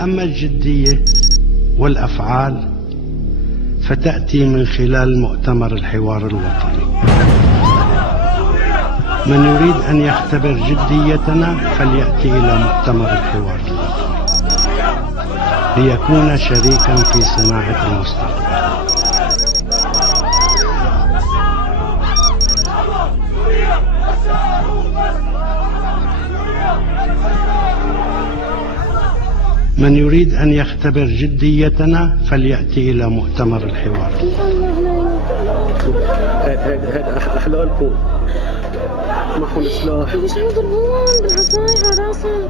أما الجدية والأفعال فتأتي من خلال مؤتمر الحوار الوطني. من يريد أن يختبر جديتنا فليأتي إلى مؤتمر الحوار الوطني ليكون شريكا في صناعة المستقبل. من يريد أن يختبر جديتنا فليأتي إلى مؤتمر الحوار. هذا أحلالكم معهم سلاح. ليش عم يضربون بالعصاية على راسهم؟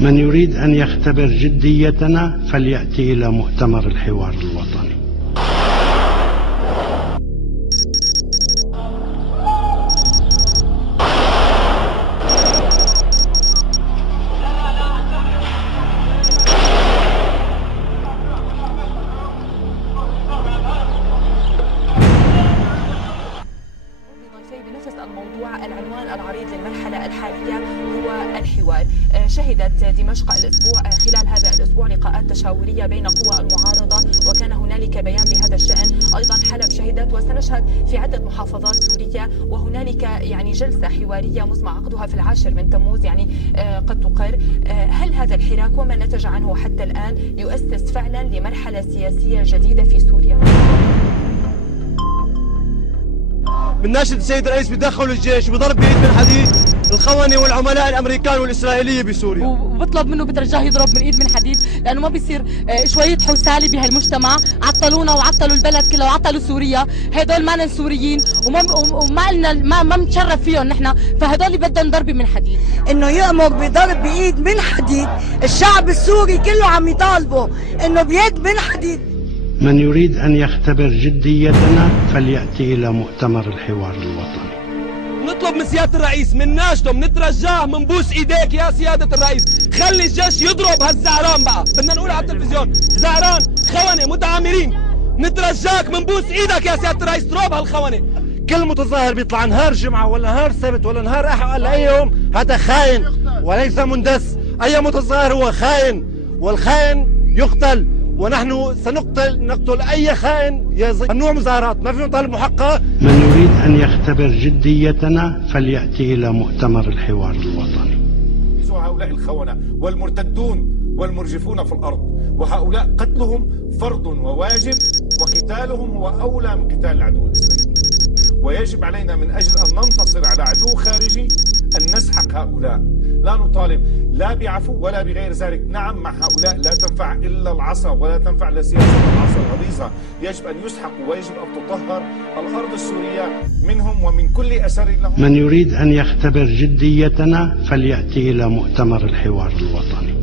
من يريد أن يختبر جديتنا فليأتي إلى مؤتمر الحوار الوطني. بنفس الموضوع العنوان العريض للمرحلة الحالية هو الحوار. شهدت دمشق الأسبوع خلال هذا الأسبوع لقاءات تشاورية بين قوى المعارضة وكان هنالك بيان بهذا الشأن. أيضا حلب شهدت وسنشهد في عدة محافظات سورية وهنالك يعني جلسة حوارية مزمع عقدها في 10 من تموز يعني قد تقر. هل هذا الحراك وما نتج عنه حتى الآن يؤسس فعلا لمرحلة سياسية جديدة في سوريا؟ بنناشد السيد الرئيس بدخل الجيش وبضرب بإيد من حديد الخونة والعملاء الأمريكان والإسرائيلية بسوريا، وبطلب منه بترجاه يضرب من إيد من حديد، لأنه ما بيصير شوية حوسالة بهالمجتمع. عطلونا وعطلوا البلد كله وعطلوا سوريا. هدول ما سوريين وما لنا ما بنتشرف فيهم نحن، فهدول بدهم ضرب من حديد. إنه يأمر بضرب بإيد من حديد. الشعب السوري كله عم يطالبه إنه بيد من حديد. من يريد أن يختبر جديتنا فليأتي إلى مؤتمر الحوار الوطني. نطلب من سيادة الرئيس، من ناشده، منترجاه، منبوس ايديك يا سيادة الرئيس، خلي الجيش يضرب هالزعران بقى، بدنا نقول على التلفزيون زعران، خونة، متآمرين، نترجاك منبوس ايدك يا سيادة الرئيس اضرب هالخونة. كل متظاهر بيطلع نهار جمعة ولا نهار سبت ولا نهار أحد ولا أي يوم هذا خاين وليس مندس. أي متظاهر هو خاين والخاين يقتل، ونحن نقتل أي خائن. ممنوع مظاهرات، ما في مطالب محققة. من يريد أن يختبر جديتنا فليأتي إلى مؤتمر الحوار الوطني. هؤلاء الخونة والمرتدون والمرجفون في الأرض، وهؤلاء قتلهم فرض وواجب، وقتالهم هو أولى من قتال العدو الإسرائيلي. ويجب علينا من أجل أن ننتصر على عدو خارجي أن نسحق هؤلاء. لا نطالب لا بعفو ولا بغير ذلك. نعم، مع هؤلاء لا تنفع إلا العصا ولا تنفع إلا سياسة العصا الغليظة. يجب أن يسحقوا ويجب أن تطهر الأرض السورية منهم ومن كل أثر لهم. من يريد أن يختبر جديتنا فليأتي إلى مؤتمر الحوار الوطني.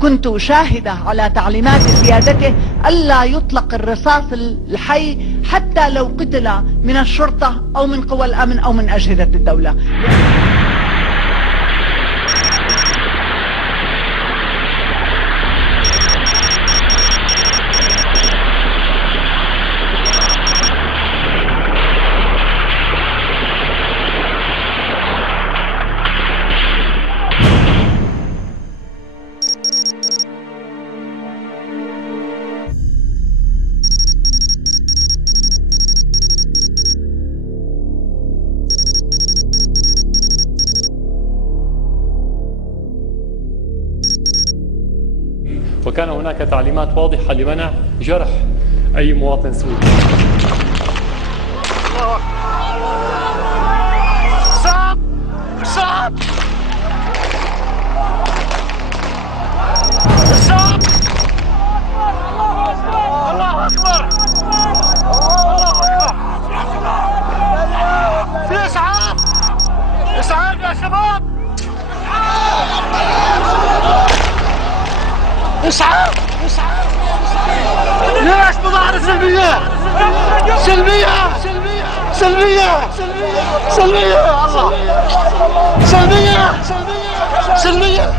كنت شاهدة على تعليمات سيادته ألا يطلق الرصاص الحي حتى لو قتل من الشرطة أو من قوى الأمن أو من أجهزة الدولة. وكان هناك تعليمات واضحة لمنع جرح أي مواطن سوري. صعب صعب صعب. الله أكبر الله أكبر. في إسعاف إسعاف. اسعاف يا شباب! اسعاف! اسعاف! ليش مظاهرة سلمية؟ سلمية! سلمية! سلمية! الله! سلمية! سلمية!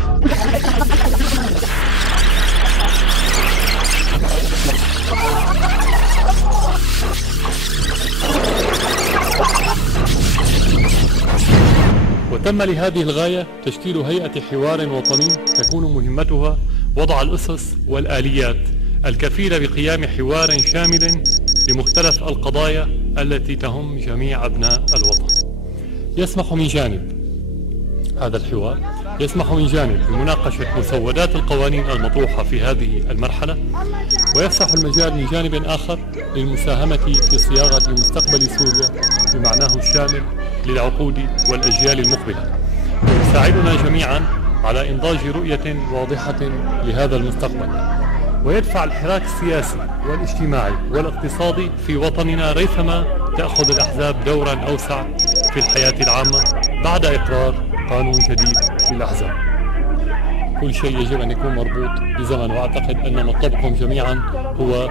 وتم لهذه الغاية تشكيل هيئة حوار وطني تكون مهمتها وضع الأسس والآليات الكفيلة بقيام حوار شامل لمختلف القضايا التي تهم جميع أبناء الوطن. يسمح من جانب هذا الحوار من جانب بمناقشة مسودات القوانين المطروحة في هذه المرحلة، ويفسح المجال من جانب آخر للمساهمة في صياغة مستقبل سوريا بمعناه الشامل للعقود والأجيال المقبلة، ويساعدنا جميعا على إنضاج رؤية واضحة لهذا المستقبل، ويدفع الحراك السياسي والاجتماعي والاقتصادي في وطننا ريثما تأخذ الأحزاب دورا أوسع في الحياة العامة بعد إقرار قانون جديد للأحزاب. كل شيء يجب أن يكون مربوط بزمن، وأعتقد أن مطلبكم جميعا هو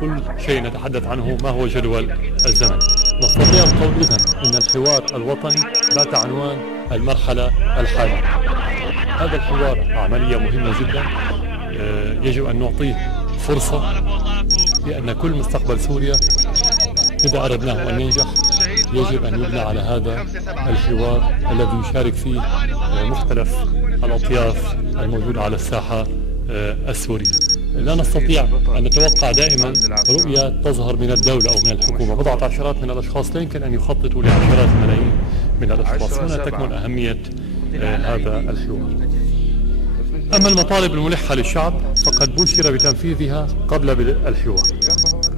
كل شيء نتحدث عنه ما هو جدول الزمن. نستطيع القول إذن أن الحوار الوطني بات عنوان المرحلة الحالية. هذا الحوار عملية مهمة جدا، يجب أن نعطيه فرصة، لأن كل مستقبل سوريا إذا أردناه أن ينجح يجب أن يبنى على هذا الحوار الذي يشارك فيه مختلف الأطياف الموجودة على الساحة السورية. لا نستطيع أن نتوقع دائما رؤية تظهر من الدولة أو من الحكومة. بضعة عشرات من الأشخاص لا يمكن أن يخططوا لعشرات الملايين من الأشخاص. هنا تكمن أهمية هذا الحوار. أما المطالب الملحة للشعب فقد بشر بتنفيذها قبل بدء الحوار،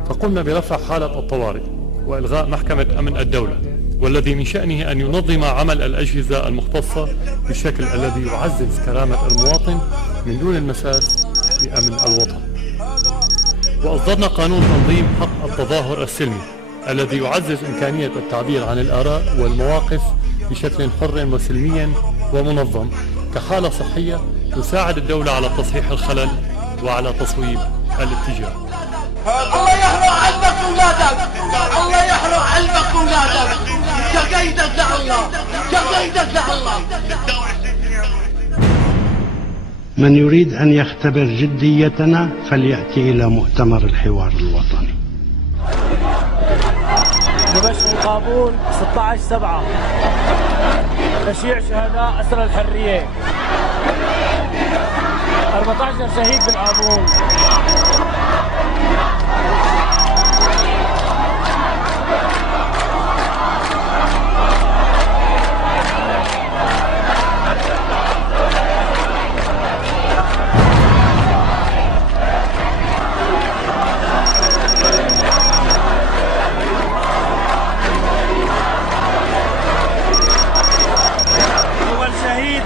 فقمنا برفع حالة الطوارئ وإلغاء محكمة أمن الدولة، والذي من شأنه أن ينظم عمل الأجهزة المختصة بالشكل الذي يعزز كرامة المواطن من دون المساس بأمن الوطن. وأصدرنا قانون تنظيم حق التظاهر السلمي الذي يعزز إمكانية التعبير عن الآراء والمواقف بشكل حر وسلمي ومنظم كحالة صحية تساعد الدولة على تصحيح الخلل وعلى تصويب الاتجاه. الله يحرق قلبك اولادك، الله يحرق قلبك اولادك، كقيدك لله، كقيدك لله. من يريد أن يختبر جديتنا فليأتي إلى مؤتمر الحوار الوطني. دمشق القابون 16/7 تشييع شهداء أسرى الحرية، 14 شهيد بالقابون.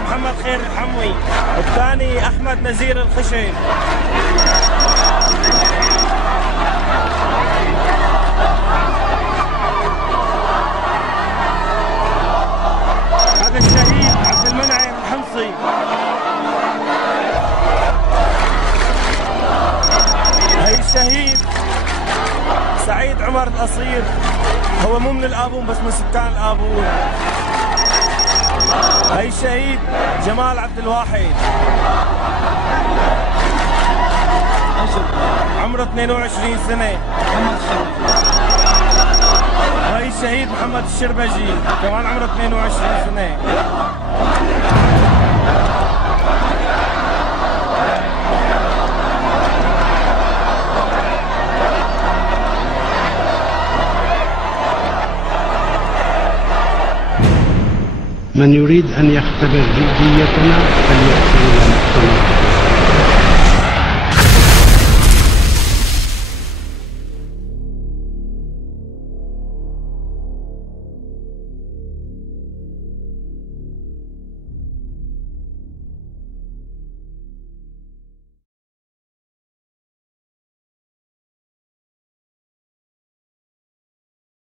محمد خير الحموي، الثاني أحمد نزير الخشن. هذا الشهيد عبد المنعم الحمصي. هي الشهيد سعيد عمر القصير، هو مو من الآبون بس من سكان الآبون. هي الشهيد جمال عبد الواحد، عمره 22 سنة. وهي الشهيد محمد الشربجي كمان عمره 22 سنة. من يريد أن يختبر جديتنا فليأتي إلى مؤتمر